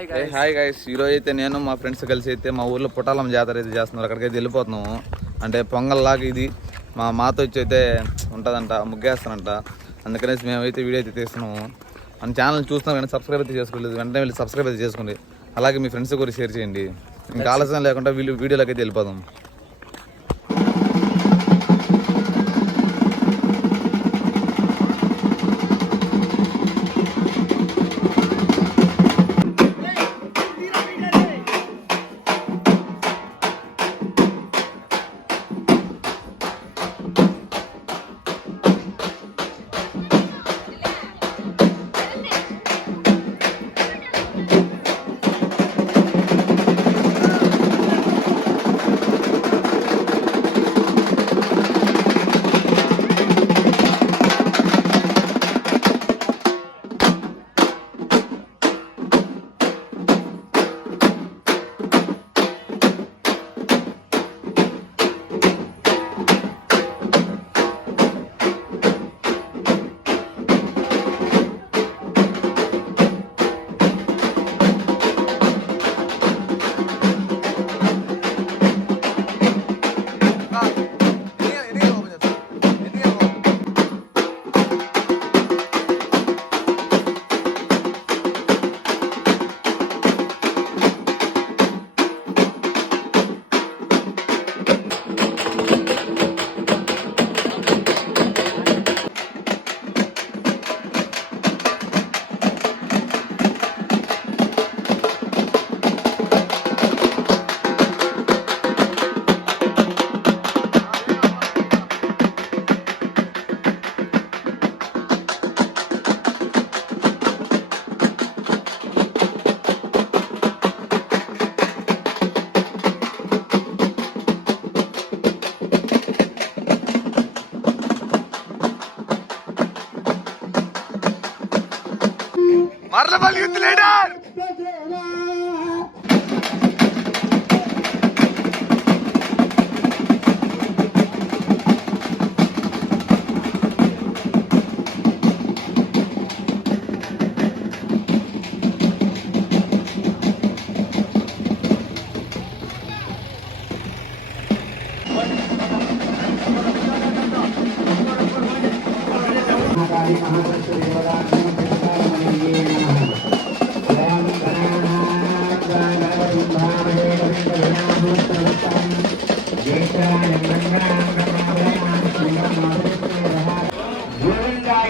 Hi guys ఈరోజు అయితే నేను మా ఫ్రెండ్స్ కలిసి అయితే మా ఊర్లో పుట్టాలం జాతర అయితే చేస్తున్నారు. అక్కడికైతే వెళ్ళిపోతున్నాము అంటే పొంగల్ లాగా ఇది మా మాత వచ్చి అయితే ఉంటుందంట ముగ్గేస్తానంట అందుకనేసి మేమైతే వీడియో అయితే తీస్తున్నాము. మన ఛానల్ చూస్తున్నాం కానీ సబ్స్క్రైబ్ అయితే చేసుకోలేదు. వెంటనే వెళ్ళి సబ్స్క్రైబ్ అయితే చేసుకోండి. అలాగే మీ ఫ్రెండ్స్ కూడా షేర్ చేయండి. ఇంకా ఆలస్యం లేకుండా వీడియో వీడియోలోకి అయితే వెళ్ళిపోదాం.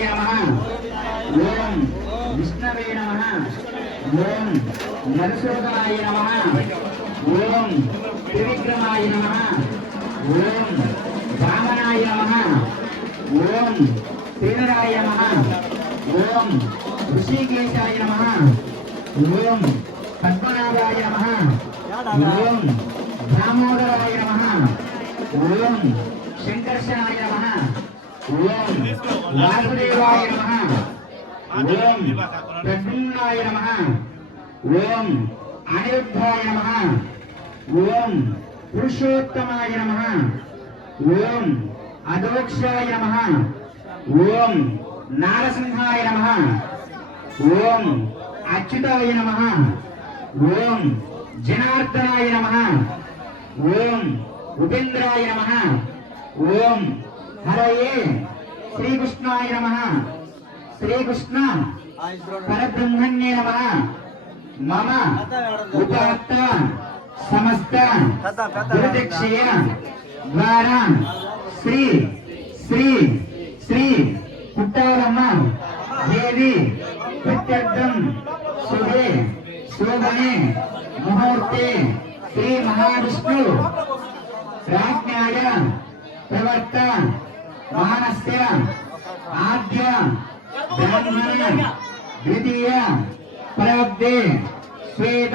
விஷ்ணவே நம ஓம் விஷ்ணவே நம ஓம் நரசோதனாய நம ஓம் திரிக்ரமாய நம ஓம் ராமனாய நம ஓம் தேனராய நம ஓம் ரிஷிகேஷாய நம ஓம் பத்மநாதாய நம ஓம் தாமோதராய நம ஓம் சங்கர்ஷனாய நம ఓం వాసుదేవాయ నమః ఓం ప్రద్యుమ్నాయ నమః ఓం అనిరుద్ధాయ నమః ఓం పురుషోత్తమాయ నమః ఓం అదోక్షాయ నమః ఓం నారసింహాయ నమః ఓం అచ్యుతాయ నమః ఓం జనార్దనాయ నమః ఓం ఉపేంద్రాయ నమః ఓం హరయే శ్రీకృష్ణాయ నమ. శ్రీకృష్ణ పరబ్రహ్మణ్యే నమ. మమ ఉపాత్త సమస్త దుర్దక్షయ ద్వారా శ్రీ శ్రీ శ్రీ పుట్టారమ్మ దేవి ప్రత్యర్థం శుభే శోభనే ముహూర్తే శ్రీ మహావిష్ణు. ప్రాజ్ఞాయ ప్రవర్త ವಾನಸ್ಯ ಆದ್ಯ ಬ್ರಾಹ್ಮಣ ದ್ವಿತೀಯ ಪ್ರವೃತ್ತಿ ಶ್ವೇತ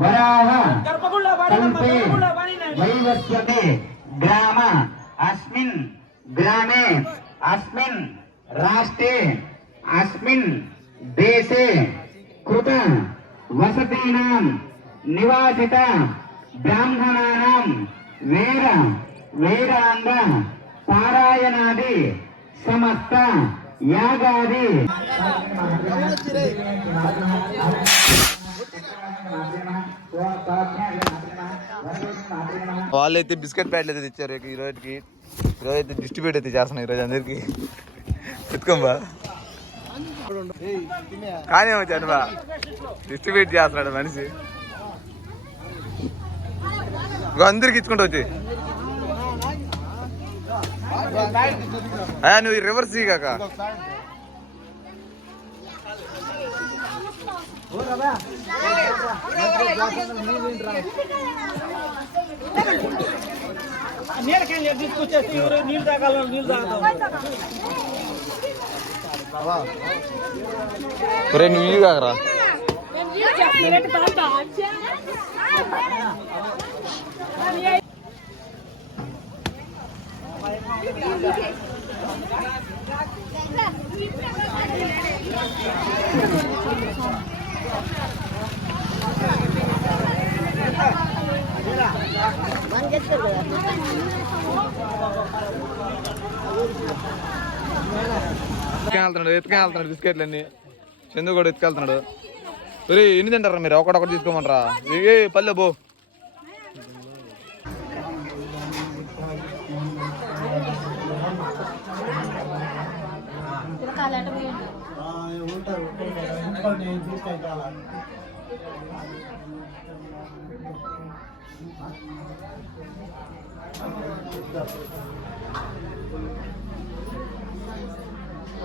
ವರಾಹ ಕಲ್ಪೆ ವೈವಸ್ವತೆ ಗ್ರಾಮ ಅಸ್ಮಿನ್ ಗ್ರಾಮೆ ಅಸ್ಮಿನ್ ರಾಷ್ಟ್ರೆ ಅಸ್ಮಿನ್ ದೇಶೆ ಕೃತ ವಸತೀನಾಂ ನಿವಾಸಿತ ಬ್ರಾಹ್ಮಣಾನಾಂ ವೇರ ವೇದಾಂಗ పారాయణాది సమస్త యాగాది. వాళ్ళైతే బిస్కెట్ ప్యాకెట్లు అయితే తెచ్చారు ఈ రోజుకి. ఈరోజు అయితే డిస్ట్రిబ్యూట్ అయితే చేస్తున్నాయి ఈరోజు అందరికి. ఎత్తుకోంబా కానీ వచ్చాను బా. డిస్ట్రిబ్యూట్ చేస్తున్నాడు మనిషి. అందరికి ఇచ్చుకుంటూ వచ్చి అయ్యా నువ్వు రివర్స్ కాక నీళ్ళకి తీసుకొచ్చేసి నీళ్ళు తాగాలని నీళ్ళు తాగుతాం ఒరే కాకరా ఎత్తుకెళ్తున్నాడు ఎత్తుకెళ్తున్నాడు బిస్కెట్లు అన్ని చందు కూడా ఎత్తుకెళ్తున్నాడు. ఒరే ఎన్ని తింటారా మీరు? ఒకటొకటి తీసుకోమంటారా? ఏ పల్లె బో ఎక్కడ నేను తీసుకెళ్ళాల Thank